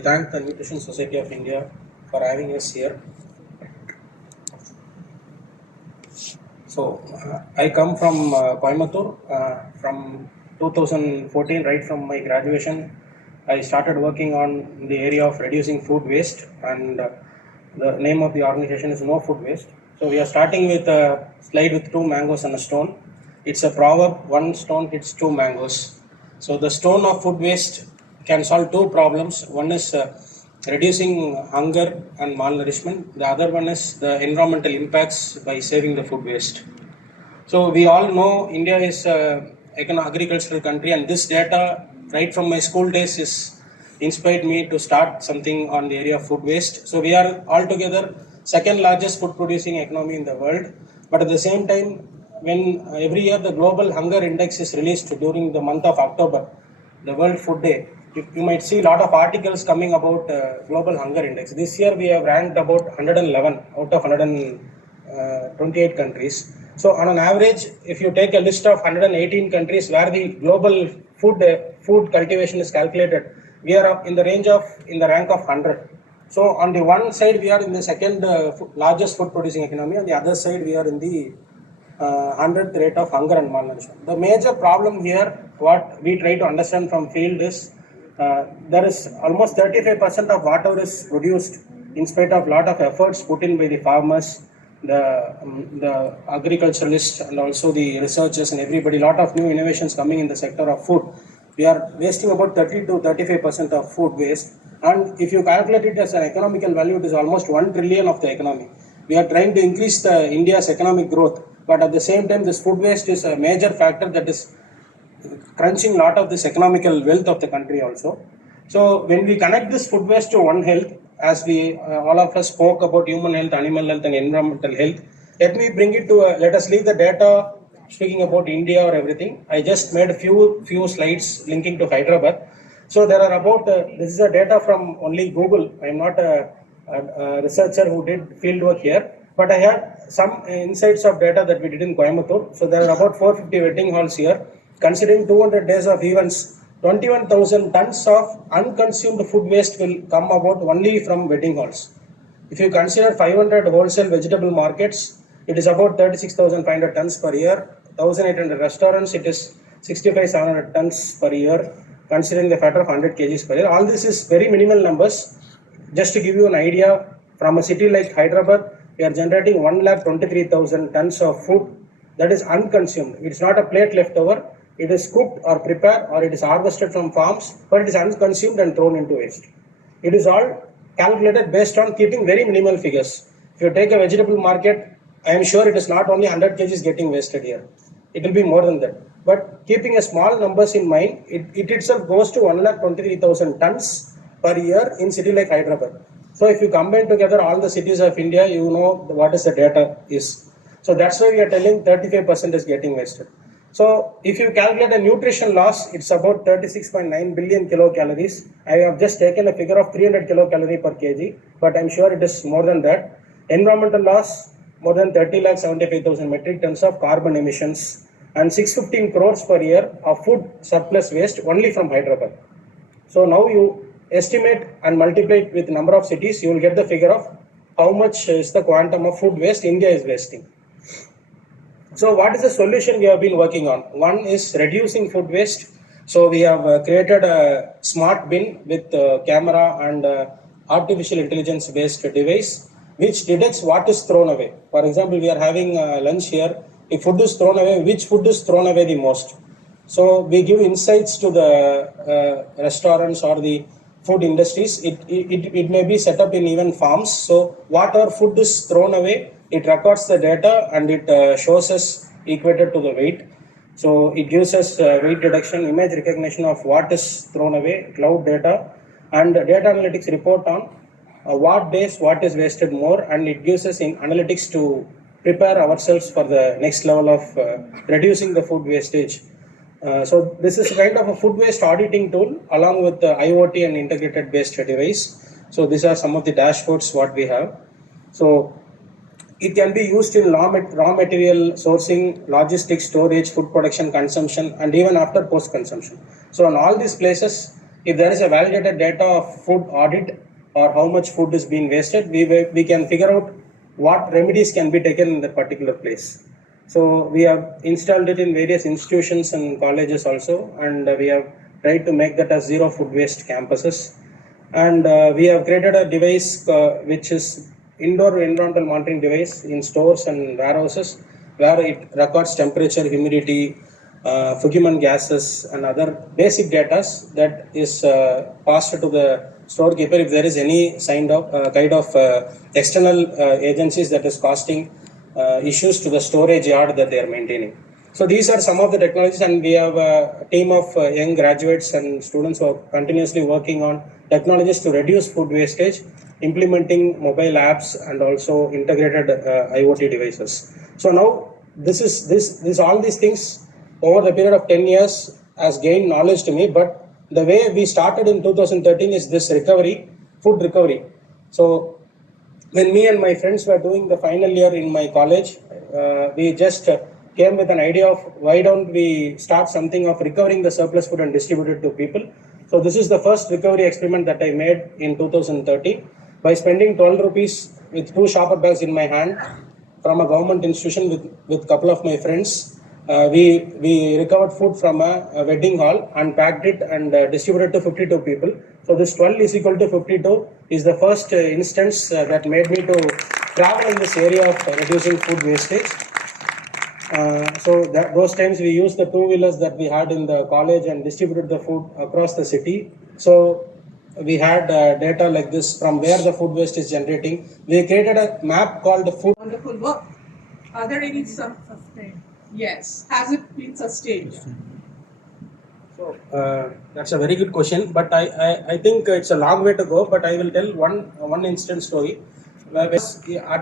thank the Nutrition Society of India for having us here. So, I come from Coimbatore. From 2014, right from my graduation, I started working on the area of reducing food waste, and the name of the organization is No Food Waste. So, we are starting with a slide with 2 mangoes and a stone. It's a proverb, 1 stone hits 2 mangoes. So, the stone of food waste can solve 2 problems. One is reducing hunger and malnourishment. The other one is the environmental impacts by saving the food waste. So we all know India is an agricultural country, and this data right from my school days is inspired me to start something on the area of food waste. So we are altogether second largest food producing economy in the world, but at the same time, when every year the global hunger index is released during the month of October, the World Food Day, you might see a lot of articles coming about global hunger index. This year we have ranked about 111 out of 128 countries. So on an average, if you take a list of 118 countries where the global food cultivation is calculated, we are in the rank of 100. So on the one side, we are in the second largest food producing economy. On the other side, we are in the 100th rate of hunger and malnutrition. The major problem here, what we try to understand from field is, there is almost 35% of whatever is produced in spite of lot of efforts put in by the farmers, the agriculturalists, and also the researchers and everybody. Lot of new innovations coming in the sector of food. We are wasting about 30 to 35% of food waste, and if you calculate it as an economical value, it is almost 1 trillion of the economy. We are trying to increase the India's economic growth, but at the same time, this food waste is a major factor that is crunching lot of this economical wealth of the country also. So when we connect this food waste to One Health, as we all of us spoke about human health, animal health, and environmental health, let me bring it to let us leave the data speaking about India or everything. I just made a few slides linking to Hyderabad. So there are about this is a data from only Google. I am not a researcher who did field work here, but I had some insights of data that we did in Coimbatore. So there are about 450 wedding halls here. Considering 200 days of events, 21,000 tons of unconsumed food waste will come about only from wedding halls. If you consider 500 wholesale vegetable markets, it is about 36,500 tons per year. 1,800 restaurants, it is 65,700 tons per year, considering the factor of 100 kgs per year. All this is very minimal numbers. Just to give you an idea, from a city like Hyderabad, we are generating 1,23,000 tons of food that is unconsumed. It's not a plate leftover. It is cooked or prepared, or it is harvested from farms, but it is unconsumed and thrown into waste. It is all calculated based on keeping very minimal figures. If you take a vegetable market, I am sure it is not only 100 kgs getting wasted here. It will be more than that. But keeping a small numbers in mind, it itself goes to 1,23,000 tons per year in city like Hyderabad. So if you combine together all the cities of India, you know what is the data is. So that's why we are telling 35% is getting wasted. So if you calculate a nutrition loss, it's about 36.9 billion kilocalories. I have just taken a figure of 300 kilocalorie per kg, but I'm sure it is more than that. Environmental loss, more than 30,75,000 metric tons of carbon emissions, and 615 crores per year of food surplus waste only from Hyderabad. So now you estimate and multiply it with number of cities, you will get the figure of how much is the quantum of food waste India is wasting. So what is the solution we have been working on? One is reducing food waste. So we have created a smart bin with camera and artificial intelligence based device which detects what is thrown away. For example, we are having lunch here. If food is thrown away, which food is thrown away the most? So we give insights to the restaurants or the food industries. It may be set up in even farms. So whatever food is thrown away, it records the data and it shows us equated to the weight. So it gives us weight deduction, image recognition of what is thrown away, cloud data, and data analytics report on what days what is wasted more, and it gives us in analytics to prepare ourselves for the next level of reducing the food wastage. So this is kind of a food waste auditing tool along with the IoT and integrated based device. So these are some of the dashboards what we have. So it can be used in raw material sourcing, logistics, storage, food production, consumption, and even after post consumption. So in all these places, if there is a validated data of food audit or how much food is being wasted, we can figure out what remedies can be taken in that particular place. So we have installed it in various institutions and colleges also, and we have tried to make that as zero food waste campuses. And we have created a device which is indoor environmental monitoring device in stores and warehouses, where it records temperature, humidity, fugiman gases, and other basic data that is passed to the storekeeper if there is any kind of external agencies that is causing issues to the storage yard that they are maintaining. So these are some of the technologies, and we have a team of young graduates and students who are continuously working on technologies to reduce food wastage, implementing mobile apps and also integrated IoT devices. So now all these things over the period of 10 years has gained knowledge to me, but the way we started in 2013 is this food recovery. So when me and my friends were doing the final year in my college, we just came with an idea of why don't we start something of recovering the surplus food and distribute it to people. So this is the first recovery experiment that I made in 2013 by spending 12 rupees with 2 shopper bags in my hand from a government institution with couple of my friends. We recovered food from a wedding hall and packed it and distributed to 52 people. So this 12 is equal to 52 is the first instance that made me to travel in this area of reducing food wastage. Those times we used the 2-wheelers that we had in the college and distributed the food across the city. So we had data like this from where the food waste is generating. We created a map called food. Wonderful work. Are there any sustained? Yes. Has it been sustained? So that's a very good question, but I think it's a long way to go. But I will tell one instant story. At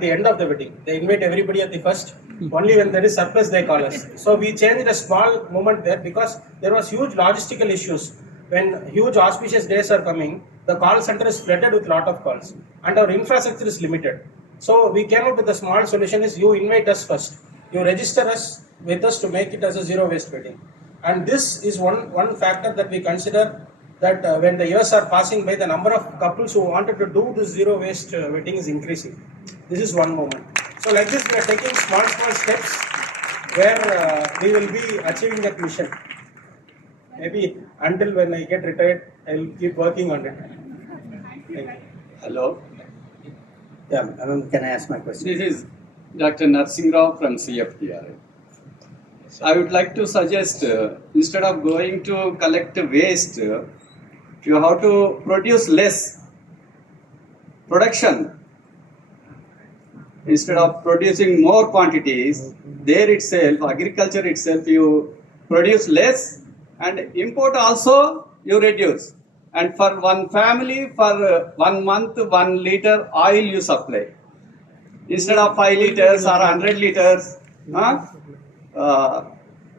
the end of the wedding, they invite everybody at the first. Only when there is surplus, they call us. So we changed a small moment there because there was huge logistical issues. When huge auspicious days are coming, the call center is flooded with lot of calls, and our infrastructure is limited. So we came up with a small solution: is you invite us first, you register us with us to make it as a zero waste wedding. And this is one factor that we consider, that when the years are passing by, the number of couples who wanted to do this zero waste wedding is increasing. This is one moment. So like this, we are taking small steps where we will be achieving that mission. Maybe until when I get retired, I will keep working on it. Hello. Yeah, can I ask my question? This is Dr. Narsingh Rao from CFTR. I would like to suggest, instead of going to collect waste, you have to produce less production. Instead of producing more quantities, there itself, agriculture itself, you produce less, and import also you reduce. And for one family, for 1 month, 1 liter oil you supply. Instead of 5 liters or 100 liters,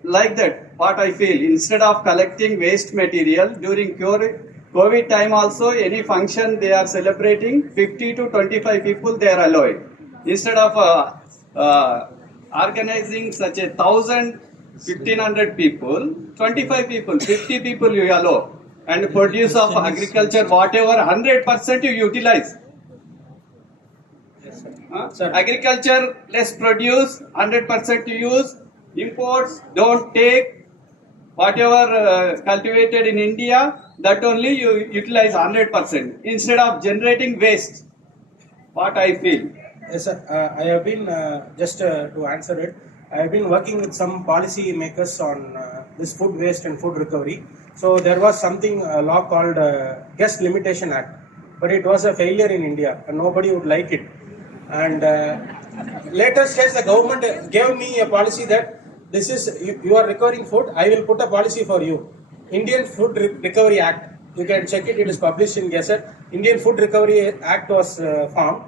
like that, what I feel, instead of collecting waste material during COVID time also, any function they are celebrating, 50 to 25 people they are allowing. Instead of organizing such 1,000, 1,500 people, 25 people, 50 people you allow, and produce of agriculture whatever 100% you utilize. Agriculture less produce, 100% you use. Imports don't take. Whatever cultivated in India, that only you utilize 100% instead of generating waste. What I feel. Yes, sir. I have been just to answer it. I have been working with some policy makers on this food waste and food recovery. So there was something a law called Guest Limitation Act, but it was a failure in India and nobody would like it. And later stage, the government gave me a policy that this is you are recovering food. I will put a policy for you. Indian Food Recovery Act. You can check it. It is published in Gazette. Indian Food Recovery Act was formed.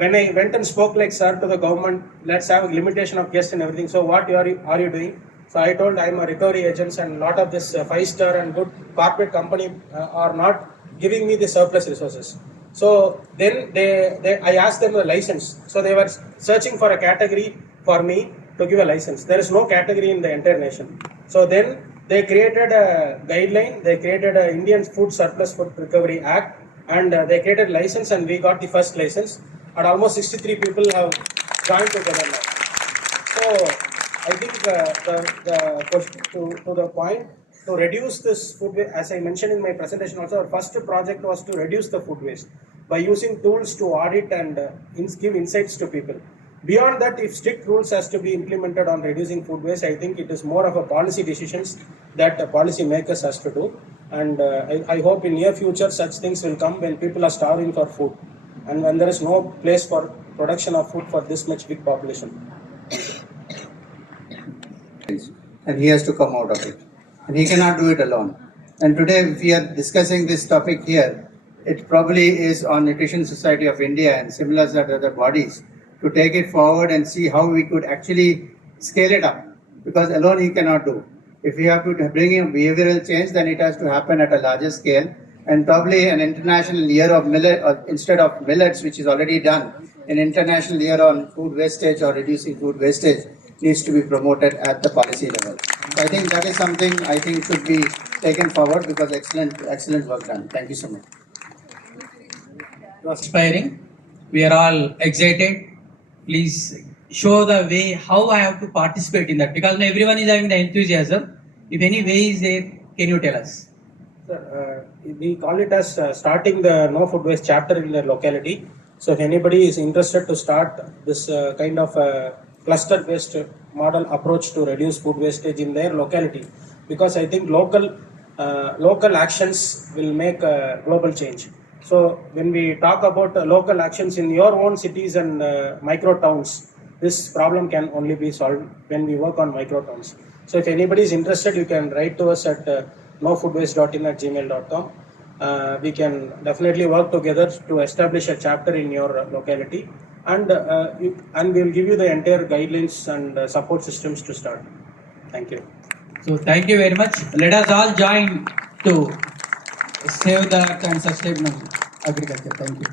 When I went and spoke like sir to the government, let's have a limitation of guests and everything. So what are you doing? So I told I am a recovery agent, and lot of this 5-star and good corporate company are not giving me the surplus resources. So then I asked them a license. So they were searching for a category for me to give a license. There is no category in the entire nation. So then they created a guideline, they created a Indian Food Surplus Food Recovery Act, and they created license, and we got the first license, and almost 63 people have joined together now. So I think the question to the point, to reduce this food waste, as I mentioned in my presentation also, our first project was to reduce the food waste by using tools to audit and give insights to people. Beyond that, if strict rules has to be implemented on reducing food waste, I think it is more of a policy decisions that policy makers has to do. And I hope in near future such things will come when people are starving for food and when there is no place for production of food for this much big population. And he has to come out of it. And he cannot do it alone. And today, if we are discussing this topic here, it probably is on Nutrition Society of India and similar other bodies to take it forward and see how we could actually scale it up. Because alone he cannot do. If we have to bring in behavioral change, then it has to happen at a larger scale. And probably an international year of millet, or instead of millets, which is already done, an international year on food wastage or reducing food wastage needs to be promoted at the policy level. So I think that is something I think should be taken forward because excellent work done. Thank you so much. Inspiring. We are all excited. Please show the way how I have to participate in that, because now everyone is having the enthusiasm. If any way is there, can you tell us? Sir, we call it as starting the no food waste chapter in the locality. So if anybody is interested to start this kind of cluster-based model approach to reduce food wastage in their locality, because I think local actions will make global change. So when we talk about local actions in your own cities and micro towns, this problem can only be solved when we work on micro towns. So if anybody is interested, you can write to us at nofoodwaste.in@gmail.com. We can definitely work together to establish a chapter in your locality, and we will give you the entire guidelines and support systems to start. Thank you. So thank you very much. Let us all join to save the earth and sustainable agriculture. Thank you.